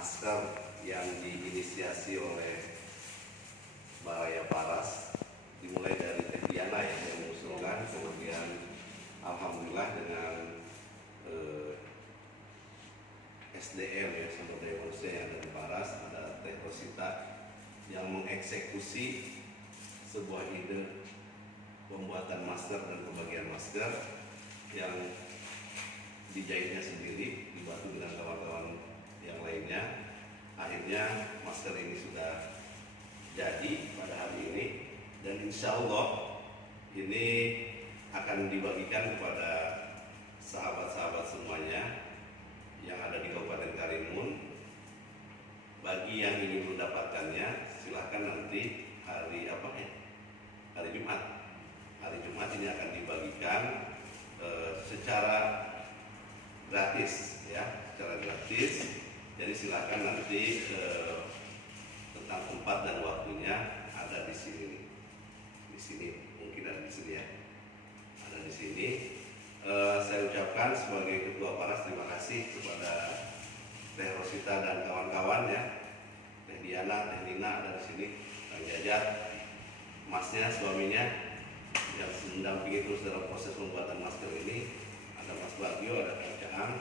masker yang diinisiasi oleh Balaya Paras, dimulai dari Teh Diana yang mengusulkan, kemudian alhamdulillah dengan SDM ya, sumber daya manusia yang ada di Paras, ada Teh Rosita yang mengeksekusi sebuah ide pembuatan masker dan pembagian masker yang dijahitnya sendiri, dibantu dengan kawan-kawan yang lainnya. Akhirnya masker ini sudah jadi pada hari ini, dan insya Allah ini akan dibagikan kepada sahabat-sahabat semuanya yang ada di Kabupaten Karimun. Bagi yang ingin mendapatkannya, silahkan nanti hari Jumat. Hari Jumat ini akan dibagikan secara gratis ya, secara gratis. Jadi silakan nanti tentang tempat dan waktunya ada di sini. Di sini mungkin ada di sini ya. Ada di sini. Saya ucapkan sebagai Ketua Paras terima kasih kepada Teh Rosita dan kawan-kawan ya. Teh Diana, Teh Nina ada di sini, Kang Jajat, masnya, suaminya yang mendampingi terus dalam proses pembuatan masker ini. Ada Mas Bagio, ada Kang Caang.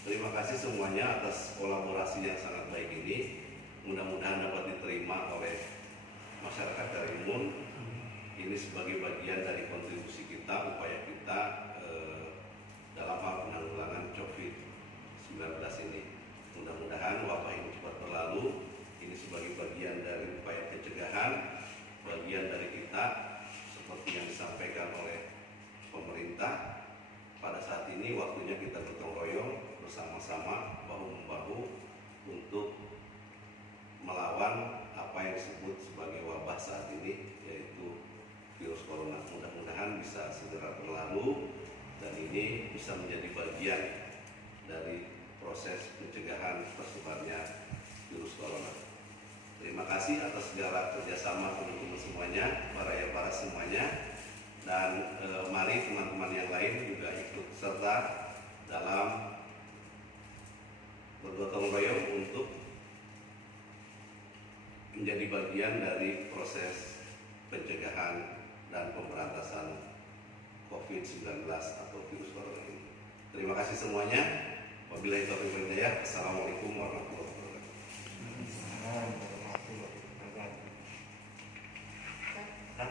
Terima kasih semuanya atas kolaborasi yang sangat baik ini. Mudah-mudahan dapat diterima oleh masyarakat Karimun. Ini sebagai bagian dari kontribusi kita, upaya kita dalam hal penanggulangan COVID-19 ini. Mudah-mudahan wabah ini cepat berlalu. Ini sebagai bagian dari upaya pencegahan, bagian dari kita seperti yang disampaikan oleh pemerintah. Pada saat ini waktunya kita gotong royong bersama-sama, bahu-membahu untuk melawan apa yang disebut sebagai wabah saat ini, yaitu virus corona. Mudah-mudahan bisa segera berlalu dan ini bisa menjadi bagian dari proses pencegahan tersebarnya virus corona. Terima kasih atas segala kerjasama teman-teman semuanya, Balaya Paras semuanya. Dan mari teman-teman yang lain juga ikut serta dalam bergotong royong untuk menjadi bagian dari proses pencegahan dan pemberantasan COVID-19 atau virus corona ini. Terima kasih semuanya. Wabillahi taufiq wal hidayah. Assalamualaikum warahmatullahi wabarakatuh.